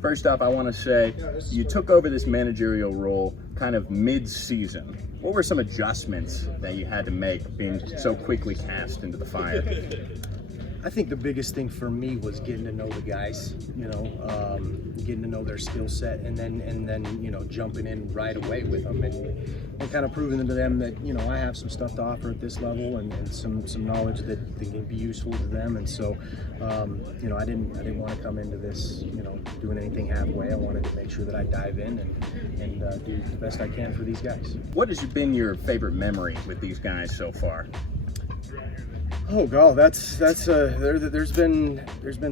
First off, I want to say you took over this managerial role kind of mid-season. What were some adjustments that you had to make being so quickly cast into the fire? I think the biggest thing for me was getting to know the guys, getting to know their skill set, and then jumping in right away with them and kind of proving to them that I have some stuff to offer at this level and some knowledge that can be useful to them. And so I didn't want to come into this doing anything halfway. I wanted to make sure that I dive in and do the best I can for these guys. What has been your favorite memory with these guys so far? Oh God, there's been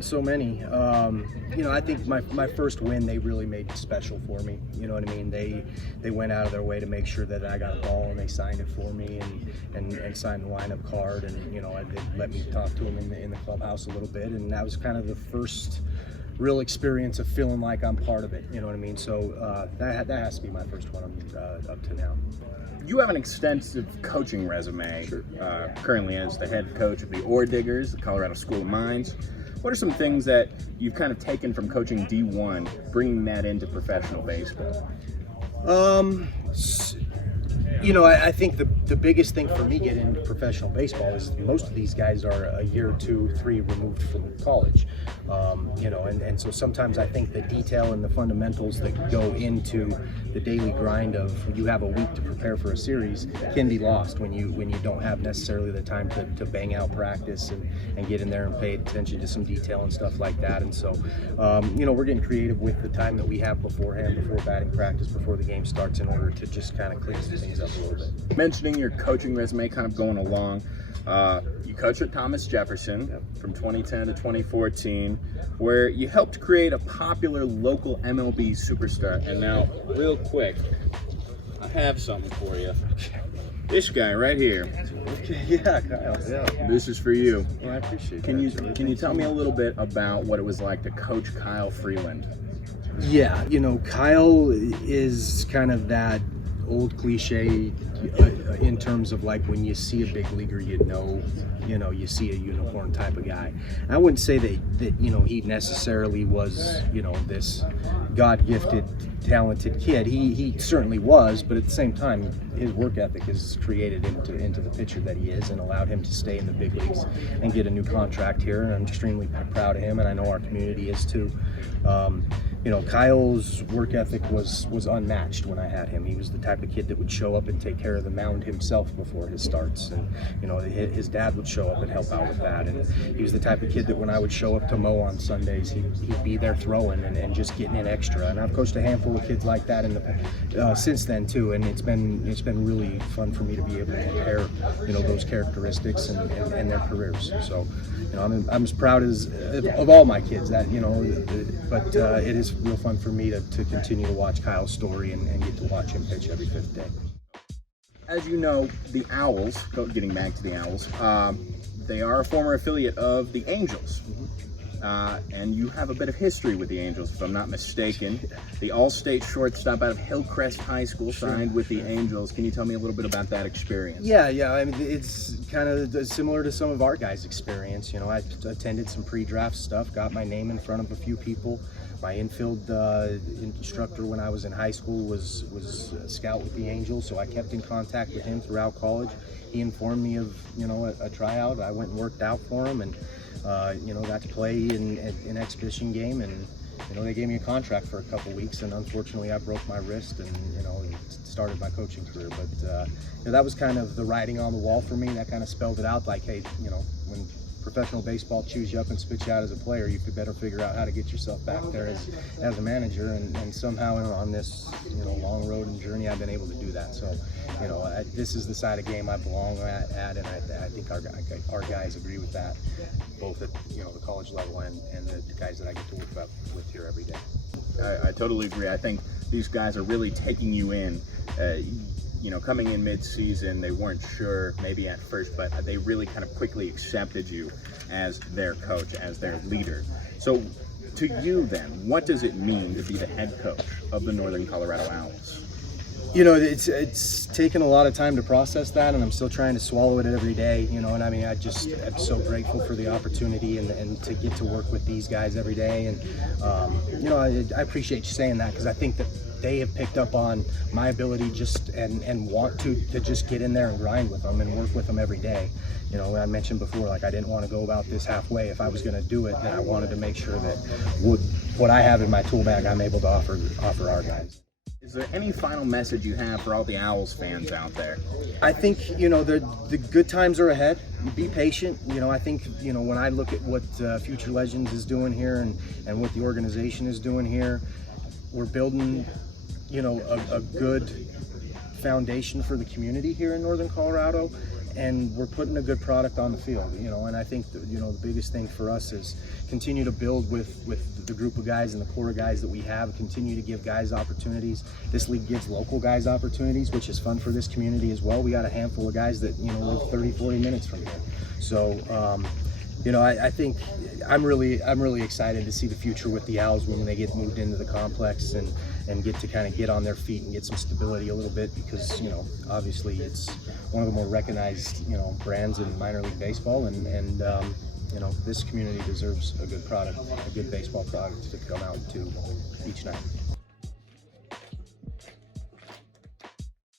so many. I think my first win, they really made special for me. You know what I mean? They went out of their way to make sure that I got a ball and they signed it for me and signed the lineup card, and they let me talk to them in the clubhouse a little bit, and that was kind of the first real experience of feeling like I'm part of it. You know what I mean? So that has to be my first one up to now. You have an extensive coaching resume, Sure. Currently as the head coach of the Ore Diggers, the Colorado School of Mines. What are some things that you've kind of taken from coaching D1, bringing that into professional baseball? I think the biggest thing for me getting into professional baseball is most of these guys are a year, 2, 3 removed from college. And so sometimes I think the detail and the fundamentals that go into the daily grind of you have a week to prepare for a series can be lost when you don't have necessarily the time to bang out practice and get in there and pay attention to some detail and stuff like that. And so, we're getting creative with the time that we have beforehand, before batting practice, before the game starts, in order to just kind of clean some things up a little bit. Mentioning your coaching resume, kind of going along, you coached at Thomas Jefferson from 2010 to 2014, where you helped create a popular local MLB superstar. And now, real quick, I have something for you. This guy right here. Okay, yeah, Kyle. Yeah. This is for you. Well, I appreciate Can that. Can you tell me a little bit about what it was like to coach Kyle Freeland? Yeah, Kyle is kind of that old cliche in terms of like when you see a big leaguer, you see a unicorn type of guy. I wouldn't say that he necessarily was this God-gifted talented kid. He certainly was, but at the same time his work ethic has created him into the pitcher that he is and allowed him to stay in the big leagues and get a new contract here, and I'm extremely proud of him, and I know our community is too. Kyle's work ethic was unmatched when I had him. He was the type of kid that would show up and take care of the mound himself before his starts, and his dad would show up and help out with that, and he was the type of kid that when I would show up to mow on Sundays, he'd be there throwing and just getting in extra. And I've coached a handful of kids like that since then too, and it's been really fun for me to be able to compare those characteristics and their careers. So I'm as proud of all my kids that but it is real fun for me to continue to watch Kyle's story and get to watch him pitch every 5th day. As you know, the Owls, getting back to the Owls, they are a former affiliate of the Angels. And you have a bit of history with the Angels, if I'm not mistaken. The all-state shortstop out of Hillcrest High School signed with the Angels. Can you tell me a little bit about that experience? Yeah. I mean, it's kind of similar to some of our guys' experience. I attended some pre-draft stuff, got my name in front of a few people. My infield instructor when I was in high school was a scout with the Angels, so I kept in contact with him throughout college. He informed me of a tryout. I went and worked out for him, and got to play in an exhibition game, and they gave me a contract for a couple weeks, and unfortunately I broke my wrist and started my coaching career. But that was kind of the writing on the wall for me. That kind of spelled it out, like, hey, when professional baseball chews you up and spits you out as a player, you could better figure out how to get yourself back there as a manager, and somehow on this long road and journey I've been able to do that. So this is the side of game I belong at, and I think our guys agree with that, both at the college level and the guys that I get to work with here every day. I totally agree. I think these guys are really taking you in. Coming in mid-season, they weren't sure maybe at first, but they really kind of quickly accepted you as their coach, as their leader. So to you then, what does it mean to be the head coach of the Northern Colorado Owls? You know, it's taken a lot of time to process that, and I'm still trying to swallow it every day. You know, and I mean, I'm so grateful for the opportunity and to get to work with these guys every day. And you know, I appreciate you saying that, because I think that they have picked up on my ability and want to just get in there and grind with them and work with them every day. You know, I mentioned before, like, I didn't want to go about this halfway. If I was going to do it, then I wanted to make sure that what I have in my tool bag, I'm able to offer our guys. Is there any final message you have for all the Owls fans out there? I think, you know, the good times are ahead. Be patient. You know, I think, you know, when I look at what Future Legends is doing here and what the organization is doing here, we're building, you know, a good foundation for the community here in Northern Colorado, and we're putting a good product on the field, you know. And I think that, you know, the biggest thing for us is continue to build with the group of guys and the core of guys that we have, continue to give guys opportunities. This league gives local guys opportunities, which is fun for this community as well. We got a handful of guys that, you know, live 30-40 minutes from here. So you know, I think I'm really excited to see the future with the Owls when they get moved into the complex and get to kind of get on their feet and get some stability a little bit, because, you know, obviously it's one of the more recognized, you know, brands in minor league baseball, and you know, this community deserves a good product, a good baseball product to come out to each night.